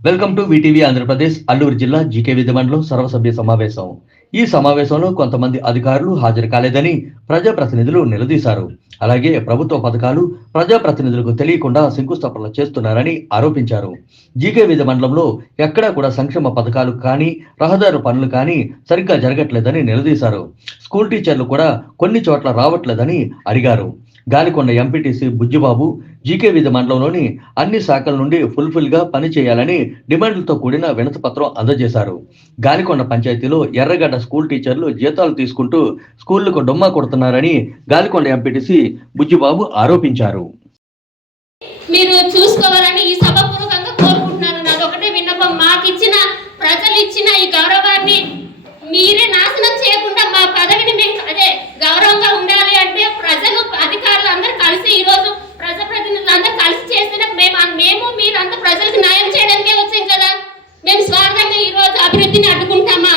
Welcome to VTV Andhra Pradesh Alluru జిల్లా GK విధిమండలం సర్వసభ్య సమావేశం. ఈ సమావేశంలో కొంతమంది అధికారులు హాజరు కాలేదని ప్రజాప్రతినిధులు నిలదీశారు. అలాగే ప్రభుత్వ పథకాలు ప్రజాప్రతినిధులకు తెలియకుండా శంకుస్థాపనలు చేస్తున్నారని ఆరోపించారు. జీకే విధిమండలంలో ఎక్కడా కూడా సంక్షేమ పథకాలు కానీ రహదారు పనులు కానీ సరిగ్గా జరగట్లేదని నిలదీశారు. స్కూల్ టీచర్లు కూడా కొన్ని చోట్ల రావట్లేదని అడిగారు. గాలికొండ ఎంపీటీసీ బుజ్జిబాబు జీకే విధి మండలంలోని అన్ని శాఖల నుండి ఫుల్ఫిల్ గా పనిచేయాలని డిమాండ్లతో కూడిన వినతి పత్రం అందజేశారు. గాలికొండ పంచాయతీలో ఎర్రగడ్డ స్కూల్ టీచర్లు జీతాలు తీసుకుంటూ స్కూళ్లకు డొమ్మా కొడుతున్నారని గాలికొండ ఎంపీటీసీ బుజ్జిబాబు ఆరోపించారు. మీరు చూసుకోవాలని ఈ సభాపూర్వకంగా కోరుకుంటున్నాను. నాది ఒకటే విన్నపం, మాకు ఇచ్చిన ప్రజలు ఇచ్చిన ఈ గౌరవాన్ని మీరే నాశనం చేయకుండా మా పదవిని మేము అదే గౌరవంగా ఉండాలి అంటే ప్రజలు అధికారులు అందరూ కలిసి ఈ రోజు ప్రజాప్రతినిధులు అందరూ కలిసి చేస్తేనే మేము మీరంతా ప్రజలకు న్యాయం చేయడానికే వచ్చాం కదా. మేము స్వార్థంగా ఈ రోజు అభివృద్ధిని అడ్డుకుంటామా?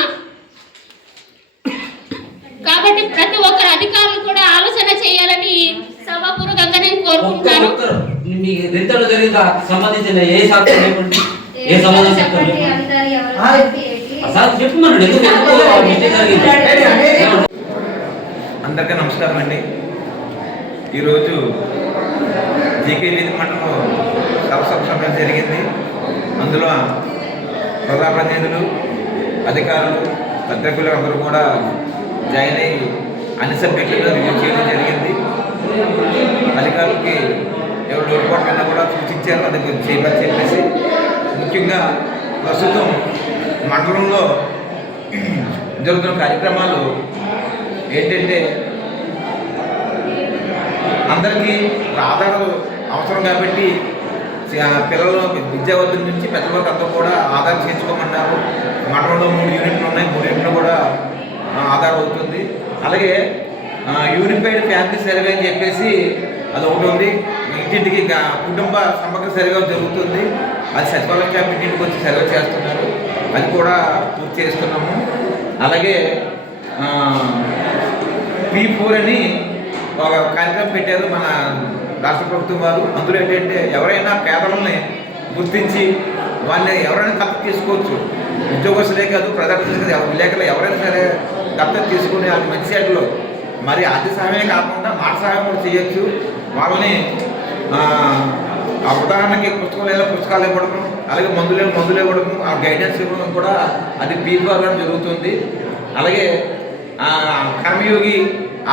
కాబట్టి ప్రతి ఒక్కరు అధికారులు కూడా ఆలోచన చేయాలని సభాపూర్వకంగా నేను కోరుకుంటాను. సంబంధించిన ఏ అందరికీ నమస్కారం అండి. ఈరోజు జీకే వీధి మండలంలో సభ జరిగింది. అందులో ప్రజాప్రతినిధులు, అధికారులు, పత్రికలు అందరూ కూడా జాయిన్ అయ్యి అన్ని సబ్జెక్టులను రివ్యూ చేయడం జరిగింది. అధికారులకి ఎవరు లోటుపాటు కన్నా కూడా సూచించారు, అది చేయమని చెప్పేసి. ముఖ్యంగా ప్రస్తుతం మండలంలో జరుగుతున్న కార్యక్రమాలు ఏంటంటే, అందరికీ ఆధార్ అవసరం కాబట్టి పిల్లలు విద్యావంతుల నుంచి పెద్దల వరకు అంతా కూడా ఆధార్ చేర్చుకోమన్నారు. మండలంలో 3 యూనిట్లు ఉన్నాయి, 3 యూనిట్లు కూడా ఆధార్ అవుతుంది. అలాగే యూనిఫైడ్ ఫ్యామిలీ సర్వే అని చెప్పేసి అది ఒకటి ఉంది. ఇంటింటికి కుటుంబ సమగ్ర సర్వే జరుగుతుంది. అది సచివాలయం క్యాంప్ ఇంటింటికి వచ్చి సర్వే చేస్తున్నారు, అది కూడా పూర్తి చేస్తున్నాము. అలాగే P4 అని ఒక కార్యక్రమం పెట్టారు మన రాష్ట్ర ప్రభుత్వం వారు. అందులో ఏంటంటే, ఎవరైనా పేదలని గుర్తించి వాళ్ళని ఎవరైనా దత్తత తీసుకోవచ్చు. ఉద్యోగస్తులే కాదు, ప్రజాప్రతినిధులు విలేకరులు ఎవరైనా సరే దత్తత తీసుకుని వాళ్ళకి మంచి సైడ్లో మరి ఆర్థిక సహాయమే కాకుండా మాట సహాయం కూడా చేయొచ్చు. వాళ్ళని ఉదాహరణకి పుస్తకాలు ఇవ్వడం, అలాగే మందులు ఇవ్వడం, ఆ గైడెన్స్ ఇవ్వడం కూడా అది P4 జరుగుతుంది. అలాగే కర్మయోగి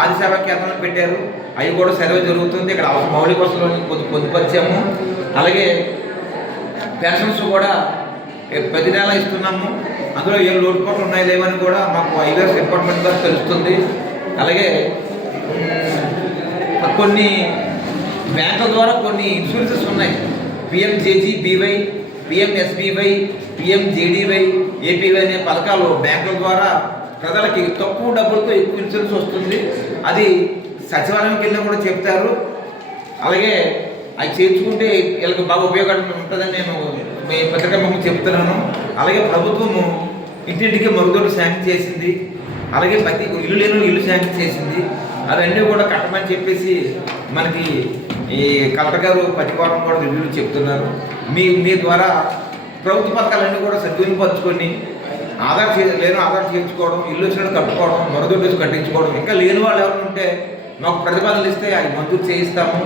ఆది సేవా కేంద్రాలు పెట్టారు, అవి కూడా సర్వే జరుగుతుంది. ఇక్కడ మౌలిక వసతులు పొందుపరిచాము. అలాగే పెన్షన్స్ కూడా ప్రతి నెల ఇస్తున్నాము. అందులో ఏ లోటుపాట్లు ఉన్నాయి లేవని కూడా మాకు ఐఆర్ఎస్ డిపార్ట్మెంట్ ద్వారా తెలుస్తుంది. అలాగే కొన్ని బ్యాంకుల ద్వారా కొన్ని ఇన్సూరెన్సెస్ ఉన్నాయి. PMJGBY, PMSBY, PMJDY, APY అనే పథకాలు బ్యాంకుల ద్వారా ప్రజలకి తక్కువ డబ్బులతో ఎక్కువ ఇన్సూరెన్స్ వస్తుంది. అది సచివాలయంకి వెళ్ళినా కూడా చెప్తారు. అలాగే అది చేర్చుకుంటే వీళ్ళకి బాగా ఉపయోగం ఉంటుందని నేను మీ పత్రికా ముఖం చెప్తున్నాను. అలాగే ప్రభుత్వము ఇంటింటికి మరుగుదొడ్డు శాంక్షన్ చేసింది. అలాగే ప్రతి ఇల్లు లేని ఇల్లు శాంక్షన్ చేసింది. అవన్నీ కూడా కట్టమని చెప్పేసి మనకి ఈ కలెక్టర్ గారు ప్రతివారం కూడా రివ్యూలు చెప్తున్నారు. మీ ద్వారా ప్రభుత్వ పథకాలన్నీ కూడా సద్వినియోగపరచుకొని ఆధార్ చేయించుకోవడం, ఇల్లు వచ్చినట్టు కట్టుకోవడం, మరుగుదొడ్డు కట్టించుకోవడం, ఇంకా లేని వాళ్ళు ఎవరు ఉంటే మాకు ప్రతిపాదనలు ఇస్తే అవి మంజూరు చేయిస్తాము.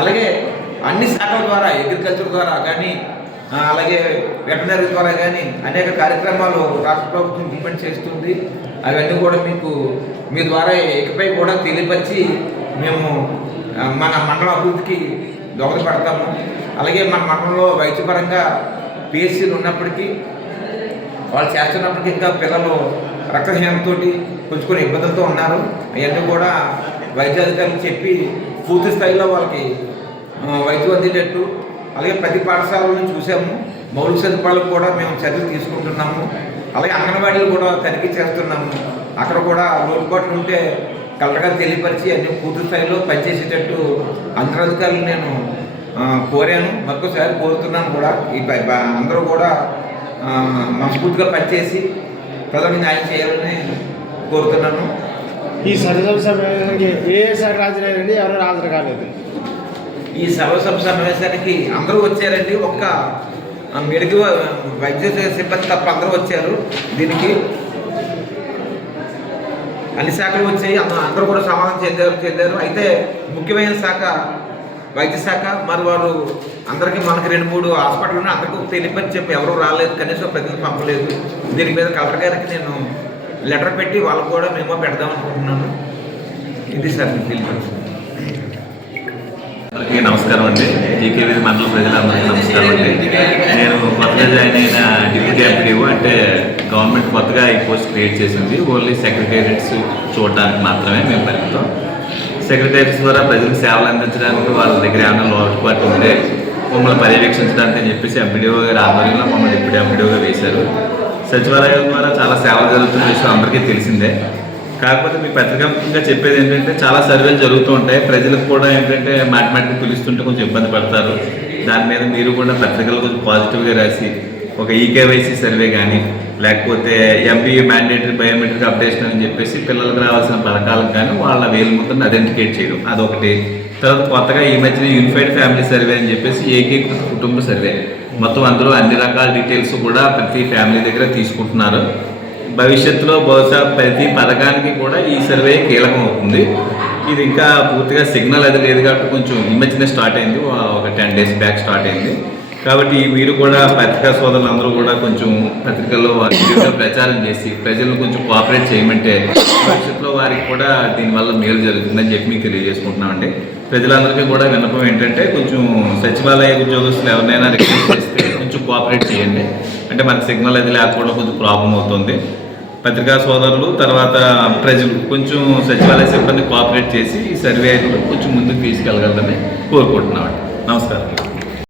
అలాగే అన్ని శాఖల ద్వారా, అగ్రికల్చర్ ద్వారా కానీ, అలాగే వెటనరీ ద్వారా కానీ అనేక కార్యక్రమాలు రాష్ట్ర ప్రభుత్వం ఇంప్లిమెంట్ చేస్తుంది. అవన్నీ కూడా మీ ద్వారా ఇకపై కూడా తెలియపరిచి మేము మన మండలం అభివృద్ధికి దోహదపడతాము. అలాగే మన మండలంలో వైద్యపరంగా PSCలు ఉన్నప్పటికీ, వాళ్ళు చేస్తున్నప్పటికీ ఇంకా పిల్లలు రక్తహీనంతో కొంచెం ఇబ్బందులతో ఉన్నారు. అవన్నీ కూడా వైద్యాధికారులు చెప్పి పూర్తి స్థాయిలో వాళ్ళకి వైద్యం అందేటట్టు, అలాగే ప్రతి పాఠశాలను చూసాము. మౌలిక సదుపాయాలకు కూడా మేము చర్యలు తీసుకుంటున్నాము. అలాగే అంగన్వాడీలు కూడా తనిఖీ చేస్తున్నాము. అక్కడ కూడా లోటుపాట్లు ఉంటే కలెక్టర్ గారు తెలియపరిచి అన్ని పూర్తి స్థాయిలో పనిచేసేటట్టు అందరు అధికారులు నేను కోరాను, మరొకసారి కోరుతున్నాను కూడా. ఈ అందరూ కూడా మనస్ఫూర్తిగా పనిచేసి ప్రజలకు న్యాయం చేయాలని కోరుతున్నాను. ఈ సర్వసభ సమావేశానికి ఏఎస్ఆర్ హాజరయ్యారండి, ఎవరు హాజరు కాలేదు. ఈ సర్వసభ సమావేశానికి అందరూ వచ్చారండి. ఒక్క మెడికల్ వైద్య సిబ్బంది తప్ప అందరూ వచ్చారు. దీనికి అన్ని శాఖలు వచ్చాయి, అందరూ కూడా సమాధానం చెందారు. అయితే ముఖ్యమైన శాఖ వైద్య శాఖ, మరి వారు అందరికీ మనకి 2-3 హాస్పిటల్ ఉన్నాయి, అందరికీ తెలియని చెప్పి ఎవరు రాలేదు, కనీసం ప్రతినిధి పంపలేదు. దీని మీద కలెక్టర్ గారికి నేను లెటర్ పెట్టి వాళ్ళకు కూడా మేము పెడదాం అనుకుంటున్నాను. ఇది సార్ తెలియదు. అందరికీ నమస్కారం అండి. జీకే వీధి మండల ప్రజలందరికీ నమస్కారం అండి. నేను కొత్తగా జాయిన్ అయిన డిప్యూటీ ఎంపీడీఓ. అంటే గవర్నమెంట్ కొత్తగా ఈ పోస్ట్ క్రియేట్ చేసింది. ఓన్లీ సెక్రటేరియట్స్ చూడడానికి మాత్రమే మేము పరిమితం. సెక్రటేరియట్స్ ద్వారా ప్రజలకు సేవలు అందించడానికి వాళ్ళ దగ్గర ఏమైనా లోటుపాటు ఉంటే మమ్మల్ని పర్యవేక్షించడానికి అని చెప్పేసి ఎంపీడీఓ గారి ఆధ్వర్యంలో మమ్మల్ని డిప్యూటీ ఎంపీడీఓగా వేశారు. సచివాలయాల ద్వారా చాలా సేవలు జరుగుతున్న విషయం అందరికీ తెలిసిందే. కాకపోతే మీ పత్రికాముఖంగా చెప్పేది ఏంటంటే చాలా సర్వేలు జరుగుతూ ఉంటాయి. ప్రజలకు కూడా ఏంటంటే మాటిమాటికి పిలుస్తుంటే కొంచెం ఇబ్బంది పడతారు. దాని మీద మీరు కూడా పత్రికలు కొంచెం పాజిటివ్గా రాసి ఒక ఈకేవైసీ సర్వే కానీ లేకపోతే ఎంబీఏ మ్యాండేటరీ బయోమెట్రిక్ అప్డేషన్ అని చెప్పేసి పిల్లలకు రావాల్సిన పథకాలకు కానీ వాళ్ళ వేలుముద్రను ఐడెంటిఫికేట్ చేయడం అదొకటి. తర్వాత కొత్తగా ఈ మధ్యన యూనిఫైడ్ ఫ్యామిలీ సర్వే అని చెప్పేసి ఏకీకృత కుటుంబ సర్వే, మొత్తం అందులో అన్ని రకాల డీటెయిల్స్ కూడా ప్రతి ఫ్యామిలీ దగ్గర తీసుకుంటున్నారు. భవిష్యత్తులో బహుశా ప్రతి పథకానికి కూడా ఈ సర్వే కీలకం అవుతుంది. ఇది ఇంకా పూర్తిగా సిగ్నల్ అది లేదు కాబట్టి కొంచెం ఈ మధ్యనే స్టార్ట్ అయింది, ఒక 10 days బ్యాక్ స్టార్ట్ అయింది. కాబట్టి మీరు కూడా పత్రికా సోదరులు అందరూ కూడా కొంచెం పత్రికల్లో ప్రచారం చేసి ప్రజలను కొంచెం కోఆపరేట్ చేయమంటే భవిష్యత్తులో వారికి కూడా దీనివల్ల మేలు జరుగుతుందని చెప్పి మీకు తెలియజేసుకుంటున్నామండి. ప్రజలందరికీ కూడా విన్నపం ఏంటంటే కొంచెం సచివాలయ ఉద్యోగస్తులు ఎవరినైనా రిక్వెస్ట్ చేస్తే కొంచెం కోఆపరేట్ చేయండి. అంటే మనకి సిగ్నల్ అది లేకపోవడం కొంచెం ప్రాబ్లం అవుతుంది. పత్రికా సోదరులు తర్వాత ప్రజలు కొంచెం సచివాలయ సిబ్బంది కోఆపరేట్ చేసి ఈ సర్వే కొంచెం ముందుకు తీసుకెళ్ళగలరని కోరుకుంటున్నామండి. నమస్కారం.